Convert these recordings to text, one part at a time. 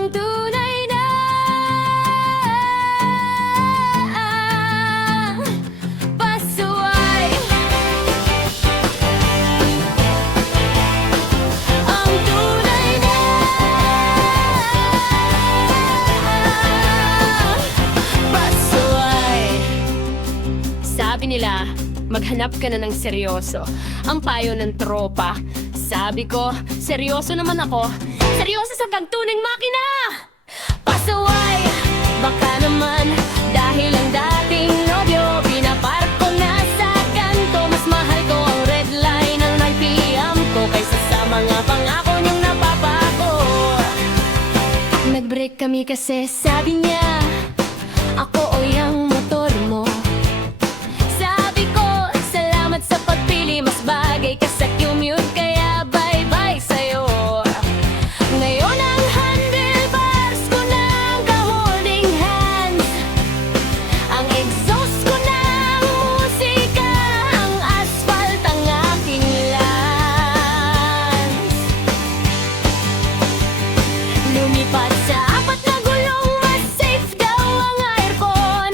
ang tunay na pasaway. Ang tunay na pasaway. Sabi nila, maghanap ka na ng seryoso. Ang payo ng tropa. Sabi ko, seryoso naman ako. Seryoso sa kantuning makina. Pasaway, baka naman dahil ang dating nobyo pinapark ko na sa kanto. Mas mahal ko ang red line ng 9 PM ko kaysa sa mga pangako niyang napapako. Nag-break kami kasi sabi niya, ako o yung motor mo. Sabi ko, salamat sa pagpili, mas bagay ka sa commute, kaya bye-bye sa'yo. Ngayon ang handlebars ko na ang ka-holding hands. Ang exhaust ko na ang musika, ang asphalt ang aking lance. Lumipat sa apat na gulong, mas safe daw ang aircon.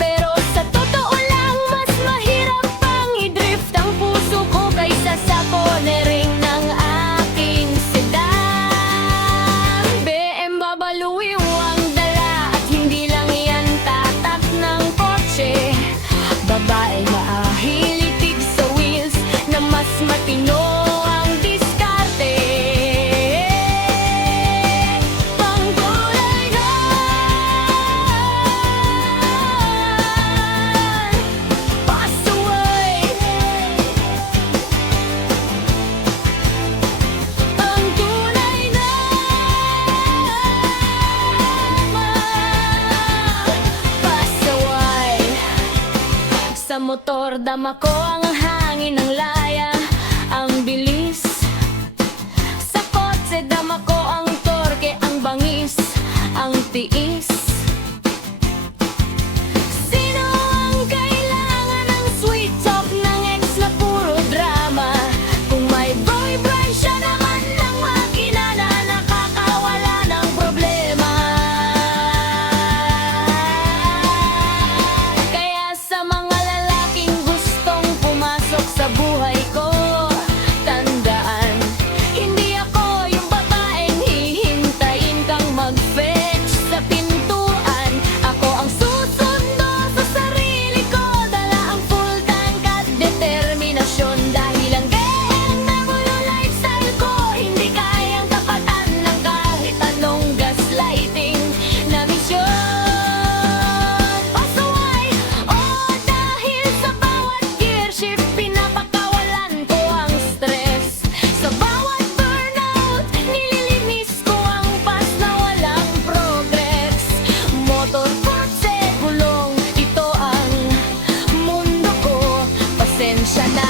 Pero sa totoo lang, mas mahirap pang i-drift ang puso ko kaysa sa cornering ng aking sedan. BM babaluin ang dala at hindi lang yan tatak ng kotse. Babae maahilitig sa wheels na mas matino ang diskarte. Pangkulay na pasaway. Ang tunay na pasaway. Sa motor dama ko ang hangin ng laya, ang bilis. Sa kotse dama ko ang torke, ang bangis, ang tiis. Sino ang kailangan ng sweet talk ng ex na puro drama? Kung may boyfriend siya naman ng makina na nakakawala ng problema. Kaya sa mga lalaking gustong pumasok sa buhay ko, tandaan, hindi ako yung babaeng hihintayin kang mag-fetch sa pintuan. Ako ang susundo sa sarili ko, dala ang full tank at determinasyon. Dahil ang BMW lifestyle ko, hindi kayang tapatan ng kahit anong gaslighting na misyon. Pasaway, oh dahil sa bawat gear shift, pinapakawalan ko ang stress. Sa bawat burnout, nililinis ko ang past na walang progress. Motor, kotse, gulong, ito ang mundo ko. Pasensya na